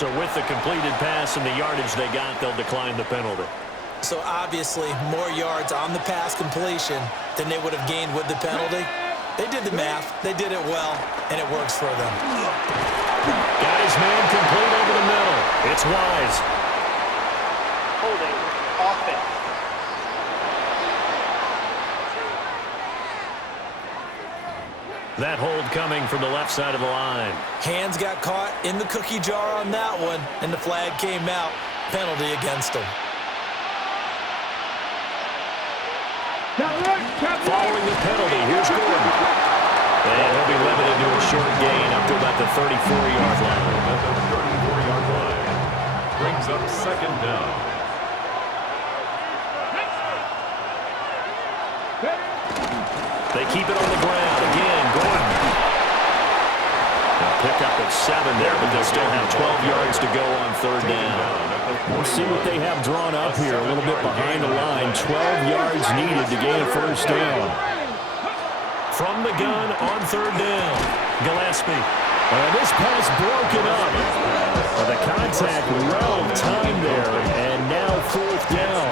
So with the completed pass and the yardage they got, they'll decline the penalty. So obviously, more yards on the pass completion than they would have gained with the penalty. They did the math, they did it well, and it works for them. Got his man complete over the middle. It's Wise. Holding offense. That hold coming from the left side of the line. Hands got caught in the cookie jar on that one, and the flag came out. Penalty against them. Following the penalty, here's Gordon. And he'll be limited to a short gain up to about the 34-yard line. At the 34-yard line. Brings up second down. They keep it on the ground. Again, Gordon. A pickup of 7 there, but they'll still have 12 yards to go on third down. We'll see what they have drawn up here, a little bit behind the line. 12 yards needed to gain a first down. From the gun on third down, Gillespie. This pass broken up. The contact well timed there, and now fourth down.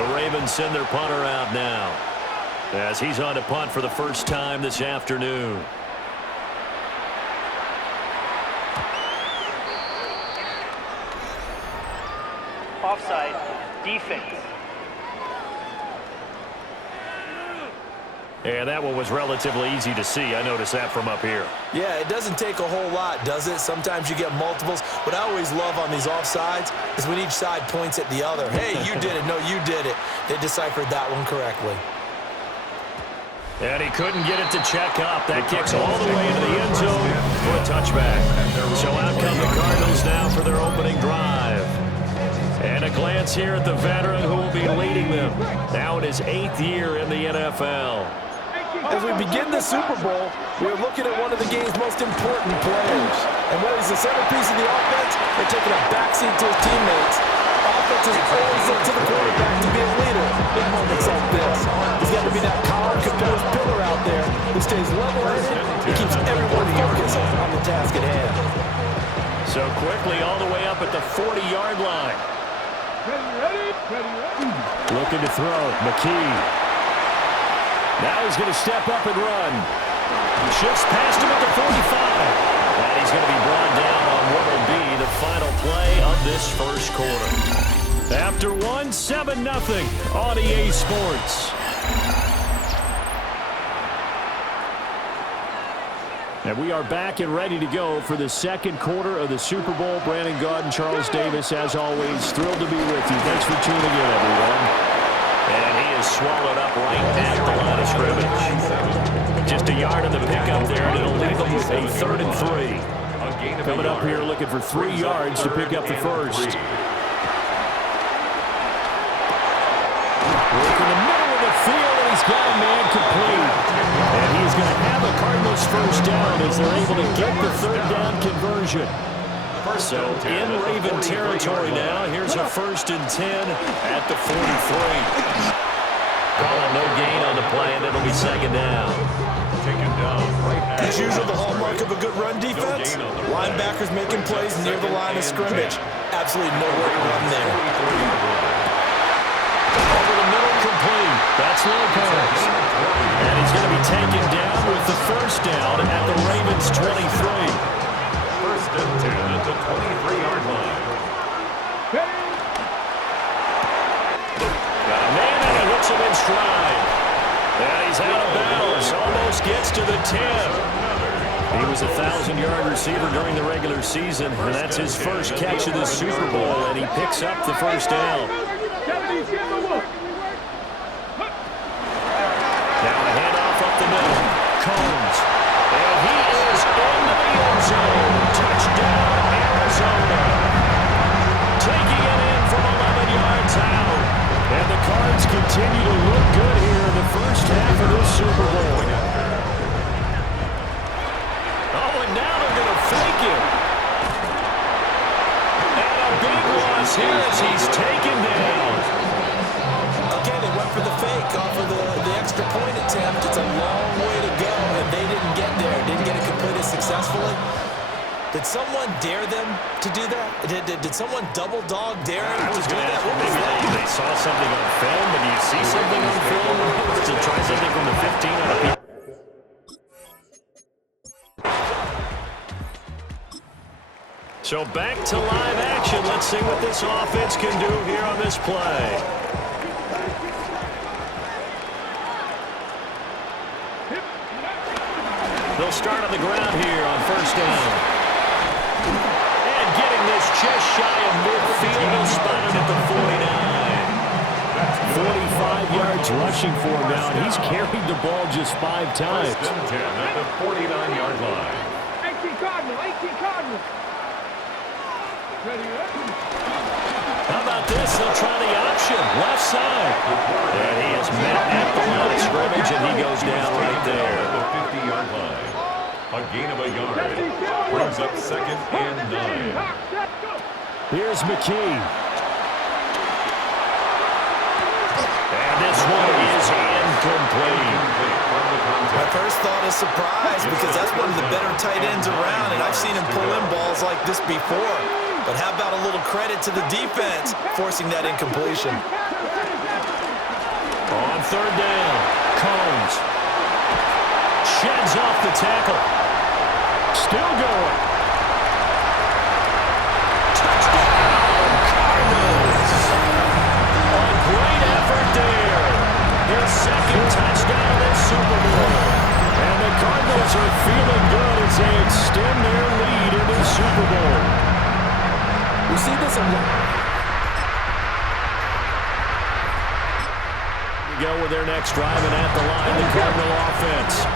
The Ravens send their punter out now, as he's on to punt for the first time this afternoon. Offside. Defense. And that one was relatively easy to see. I noticed that from up here. Yeah, it doesn't take a whole lot, does it? Sometimes you get multiples. What I always love on these offsides is when each side points at the other. Hey, you did it. No, you did it. They deciphered that one correctly. And he couldn't get it to check up. That kicks all the way into the end zone for a touchback. So out come the Cardinals now for their opening drive. And a glance here at the veteran who will be leading them now in his 8th year in the NFL. As we begin the Super Bowl, we are looking at one of the game's most important players. And when he's the centerpiece of the offense, they're taking a backseat to his teammates. Offenses always look to the quarterback to be a leader in moments like this. He's got to be that calm, composed pillar out there who stays level-headed and keeps everyone focused on the task at hand. So quickly all the way up at the 40-yard line. Looking to throw. McKee. Now he's going to step up and run. Shifts past him at the 45. And he's going to be brought down on what will be the final play of this first quarter. After 7-0 on EA Sports. And we are back and ready to go for the second quarter of the Super Bowl. Brandon Gaudin and Charles Davis, as always, thrilled to be with you. Thanks for tuning in, everyone. And he is swallowed up right at the line of scrimmage. Just a yard of the pickup there, and it'll leave them with a 3rd and 3. Coming up here looking for 3 yards to pick up the first. Work in the middle of the field, and he's got a man complete. And he's going to have a Cardinals first down as they're able to get the 3rd down conversion. So in Raven territory now. Here's a 1st and 10 at the 43. Calling no gain on the play, and it'll be 2nd down. Taken down right at As usual, the hallmark of a good run defense, linebackers making plays near the line of scrimmage. Absolutely nowhere to run there. Over the middle, complete. That's Lopez. And he's going to be taken down with the first down at the Ravens 23. 1st and 10 at the 23-yard line. Got a man, and he hooks him in stride. And he's out of bounds. Almost gets to the 10. He was a 1,000-yard receiver during the regular season, and that's his first catch of the Super Bowl, and he picks up the first down. Now a handoff up the middle. Combs. And he is in the end zone. Touchdown, Arizona. Taking it in from 11 yards out. And the Cards continue to look good here in the first half of this Super Bowl. Oh, and now they're going to fake him. And a big loss here as he's taken down. Again, they went for the fake off of the extra point attempt. It's a long way to go, and they didn't get there. Didn't get it completed successfully. Did someone dare them to do that? Did someone double dog dare I them to was do going to that? ask, What was maybe that? they saw something on film, but do you see something on film to try something from the 15 on a people? So back to live action. Let's see what this offense can do here on this play. They'll start on the ground here on first down. And getting this just shy of midfield. He'll spot it at the 49. 45 yards rushing for him now, and he's carried the ball just 5 times. First and 10 at the 49-yard line. 18 Cardinals. How about this? They'll try the option. Left side. And he is met at the line of scrimmage, and he goes down right there. At the 50-yard line. A gain of a yard. Brings up second and 9. Here's McKee. And this one is incomplete. My first thought is surprise because that's one of the better tight ends around, and I've seen him pull in balls like this before. But how about a little credit to the defense forcing that incompletion? On third down, Combs sheds off the tackle. Still going. Touchdown, Cardinals. A great effort there. Their second touchdown in Super Bowl. And the Cardinals are feeling good as they extend their lead in the Super Bowl. We see this a lot. Go with their next drive, and at the line, the Cardinal offense.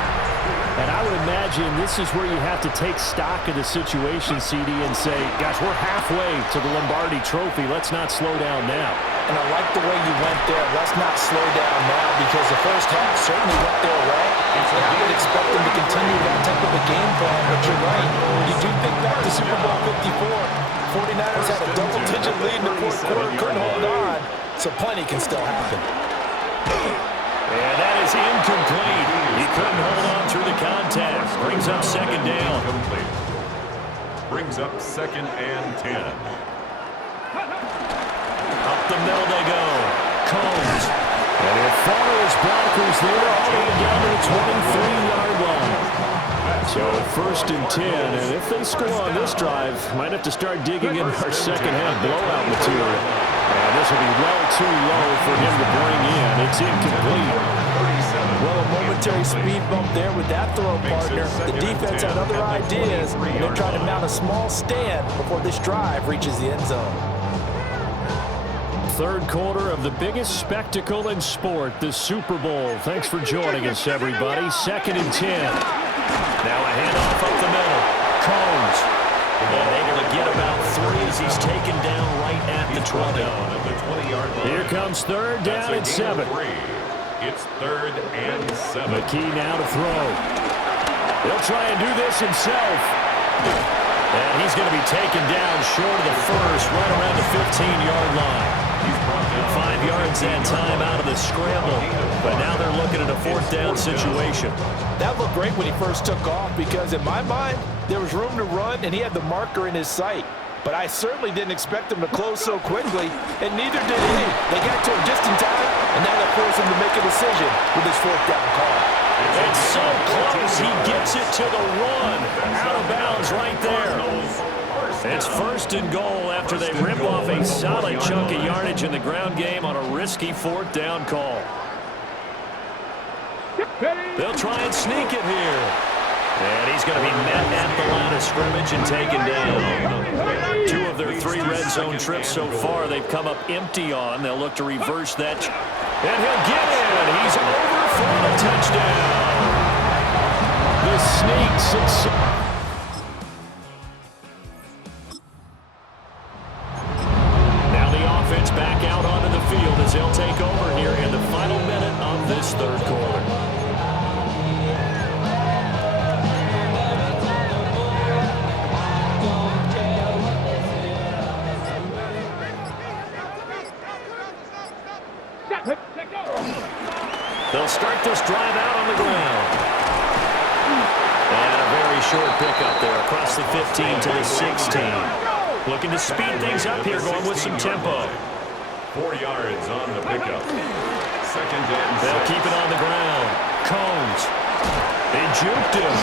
And I would imagine this is where you have to take stock of the situation, CD, and say, gosh, we're halfway to the Lombardi Trophy. Let's not slow down now. And I like the way you went there. Let's not slow down now because the first half certainly went their way. And I would expect them to continue that type of a game plan, but you're right. You do think back to Super Bowl 54. 49ers had a double-digit lead in the fourth quarter, couldn't hold on, so plenty can still happen. And that is incomplete. He couldn't hold on through the contact. Brings up second down. Complete. Brings up second and 10. Up the middle they go. Combs. And it follows blockers there all the way down to the 23-yard line. So first and 10, and if they score on this drive, might have to start digging in our second half blowout material. And this will be well too low for him to bring in. It's incomplete. Well, a momentary speed bump there with that throw, partner. The defense had other ideas, and they're trying to mount a small stand before this drive reaches the end zone. Third quarter of the biggest spectacle in sport, the Super Bowl. Thanks for joining us, everybody. Second and 10. Now a handoff up the middle. Combs. And able to get about 3 as he's taken down right at the 20. Here comes third down and 7. It's third and 7. McKee now to throw. He'll try and do this himself. And he's going to be taken down short of the first, right around the 15-yard line. 5 yards that time out of the scramble. But now they're looking at a fourth down situation. That looked great when he first took off because in my mind, there was room to run and he had the marker in his sight. But I certainly didn't expect him to close so quickly, and neither did he. They got to him just in time, and now that forced him to make a decision with his fourth down call. It's so close, he gets it to the 1. Out of bounds right there. It's first and goal after they rip off a solid chunk of yardage in the ground game on a risky fourth down call. They'll try and sneak it here. And he's going to be met at the line of scrimmage and taken down. 2 of their 3 red zone trips so far they've come up empty on. They'll look to reverse that. And he'll get in. He's over for the touchdown. The sneak success. Now the offense back out onto the field as they'll take over here in the final minute of this third quarter. They'll start this drive out on the ground. And a very short pickup there across the 15 to the 16. Looking to speed things up here, going with some tempo. 4 yards on the pickup. Second and They'll 6. keep it on the ground. Combs. They juked him.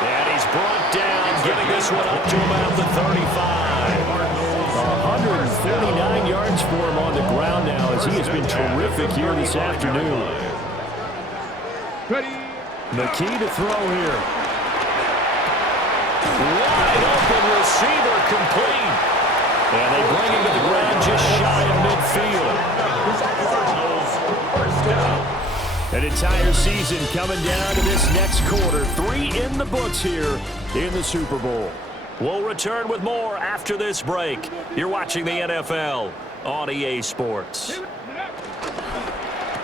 And he's brought down, getting this one up to about the 35. 149 yards for him on the ground now, as he has been terrific here this afternoon. Ready. McKee to throw here. Wide open receiver, complete. And they bring him to the ground just shy of midfield. First down. An entire season coming down to this next quarter. 3 in the books here in the Super Bowl. We'll return with more after this break. You're watching the NFL on EA Sports.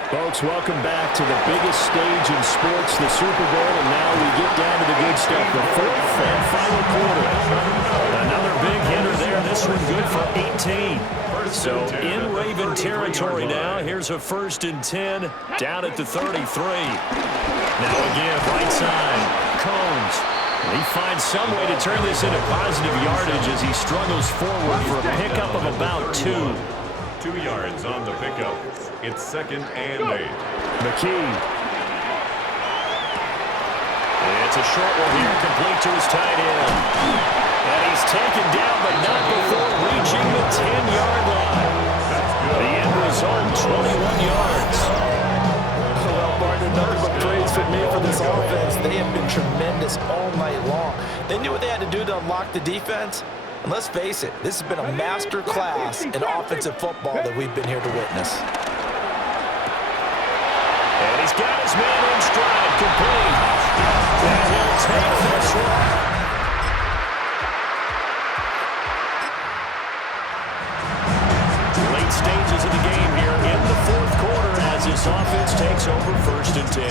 Folks, welcome back to the biggest stage in sports, the Super Bowl, and now we get down to the good stuff, the fourth and final quarter. Another big hitter there, this one good for 18. So in Raven territory now, here's a 1st and 10 down at the 33. Now again, right side, Combs. He finds some way to turn this into positive yardage as he struggles forward for a pickup of about 2. 2 yards on the pickup. It's 2nd and 8. McKee. It's a short one here, complete to his tight end. And he's taken down, but not before reaching the 10-yard line. The end result, 21 yards. Well, Martin, nothing but praise for me for this offense. They have been tremendous all night long. They knew what they had to do to unlock the defense. And let's face it, this has been a master class in offensive football that we've been here to witness. And he's got his man in stride, complete. And he'll take this one. Late stages of the game here in the 4th quarter as this offense takes over 1st and 10.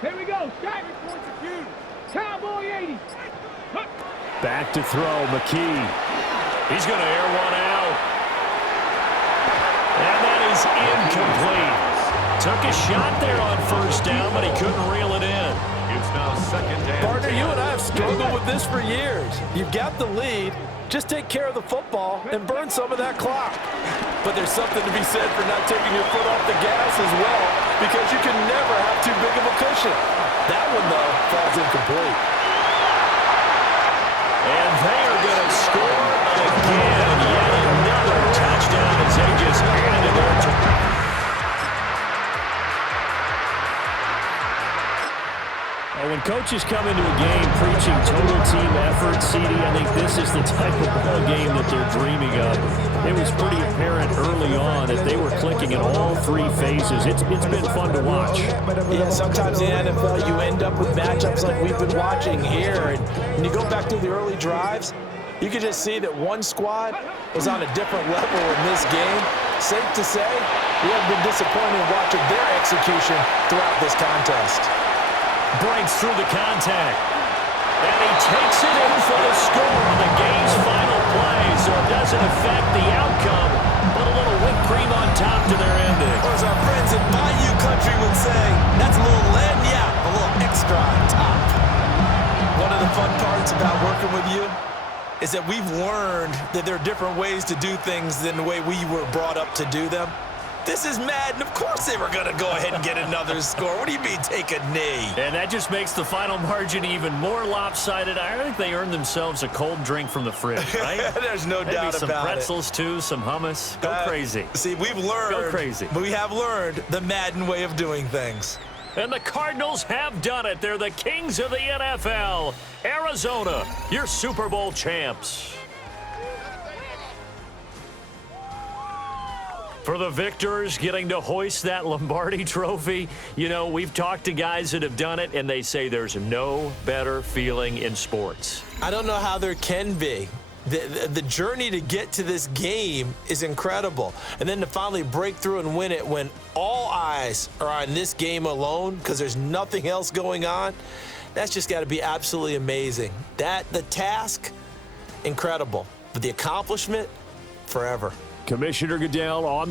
Here we go. Stagger points of view. Cowboy 80. Back to throw, McKee. He's going to air one out. And that is incomplete. Took a shot there on 1st down, but he couldn't reel it in. It's now 2nd and Partner, 10. you and I have struggled with this for years. You've got the lead. Just take care of the football and burn some of that clock. But there's something to be said for not taking your foot off the gas as well, because you can never have too big of a cushion. That one, though, falls incomplete. And they are going to score again. Yet another touchdown as they just added to their total. When coaches come into a game preaching total team effort, CD, I think this is the type of ball game that they're dreaming of. It was pretty apparent early on that they were clicking in all 3 phases. It's been fun to watch. Yeah, sometimes in the NFL you end up with matchups like we've been watching here. And when you go back to the early drives, you can just see that one squad was on a different level in this game. Safe to say, we have been disappointed watching their execution throughout this contest. Breaks through the contact. And he takes it in for the score on the game's final play, so it doesn't affect the outcome, but a little whipped cream on top to their ending. Or as our friends in Bayou Country would say, that's a little lagniappe, a little extra on top. One of the fun parts about working with you is that we've learned that there are different ways to do things than the way we were brought up to do them. This is Madden. Of course they were going to go ahead and get another score. What do you mean take a knee? And that just makes the final margin even more lopsided. I think they earned themselves a cold drink from the fridge, right? There's no Maybe doubt some about pretzels, too, some hummus. Go crazy. See, we've learned. Go crazy. We have learned the Madden way of doing things. And the Cardinals have done it. They're the kings of the NFL. Arizona, your Super Bowl champs. For the victors getting to hoist that Lombardi trophy, you know, we've talked to guys that have done it, and they say there's no better feeling in sports. I don't know how there can be. The journey to get to this game is incredible. And then to finally break through and win it when all eyes are on this game alone because there's nothing else going on, that's just got to be absolutely amazing. The task, incredible. But the accomplishment, forever. Commissioner Goodell on the